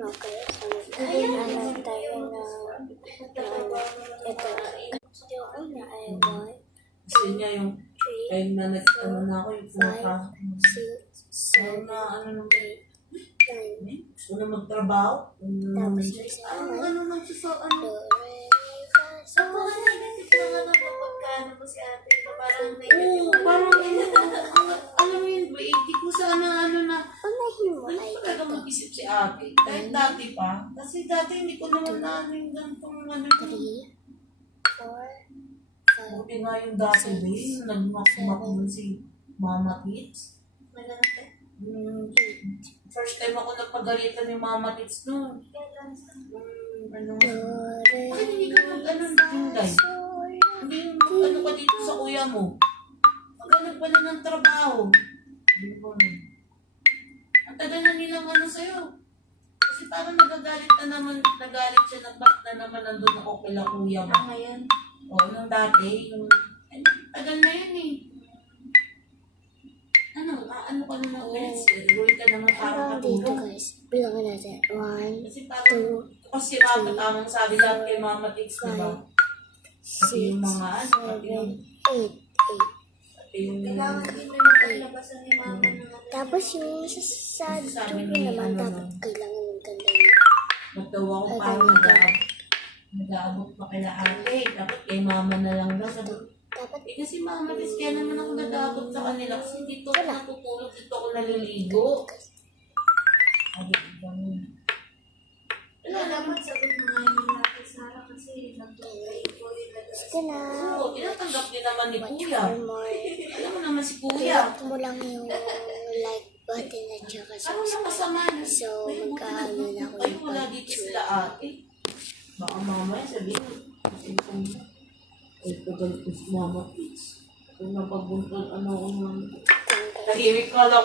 Okay, so magkakaroon tayo ng ito. Yung una ay 1, Gusto niya yung 3, time na nag-ano na ako yung 5, pumapasok. 6, 7, Na ano nung 8, 9. gusto na magtrabaho. Tapos yung isa Ano naman, nang sa ano? do, re, fa, So, sol. parang negative lang ano ng pagkano mo si ate. Parang Oo, negative. parang alam mo yun, hindi ko sana ano na, Unahin mo ano ay talaga ito. mag-isip si ate. Kahit dati pa, kasi dati hindi ko naman na ano yung ganitong ano. 3, 4, 5, Buti nga yung dati din, nagmakmak mo si Mama Tits. Malaki. First time ako nagpagalitan ni Mama Tits noon. Ano? do, re, Bakit hindi ka mag-ano Hinday? sol. Hindi yung ano ka dito sa kuya mo. Maghanap pala ng trabaho. Hindi ko na. Ang tagal na nilang ano sa'yo. Kasi parang nagagalit na naman, nagalit siya na ba't na naman nandun ako kila kuya mo. Ngayon. O, nung dati, yung, ano, tagal na yun eh. Ano ka naman, guys? Ruin ka naman parang Hanggang dito katulong. guys. Bilangan natin. 1, Kasi parang, kasi Rato tamang sabi lahat kay Mama Tix, di ba? Pati 6, yung mga ano, pati 7, yung, 8. pati yung, Kailangan din na nakalabasan ni mama ng ano. Tapos yung sa Sabi dulo ni naman, ano, dapat kailangan yung ganda niya. nagtawa ko Ay, parang ganun. nag-aabot pa kila ate. Dapat kay mama na lang daw. Sabi ko, Dapat eh kasi Mama Tix, kaya naman ako nag-aabot sa kanila. Kasi dito ako natutulog, dito ako naliligo. Sabi ko, ganun. Wala Wala naman. dapat sagot mo nga yung natin Sarah kasi nagtulay ko yung sige na. Oo, tinatanggap din naman ni Watch Kuya. for more. Alam mo naman si Kuya. Click mo lang yung like button at saka Ano na subscribe. masama? So, Ay, buti magkaano na ako Ay, yung wala dito picture. sila ate. Baka mamaya sabihin. Kasi kung ay pagalit ko si Mama Tix. Kung napagbunton, ano ako naman. Tahimik ka lang.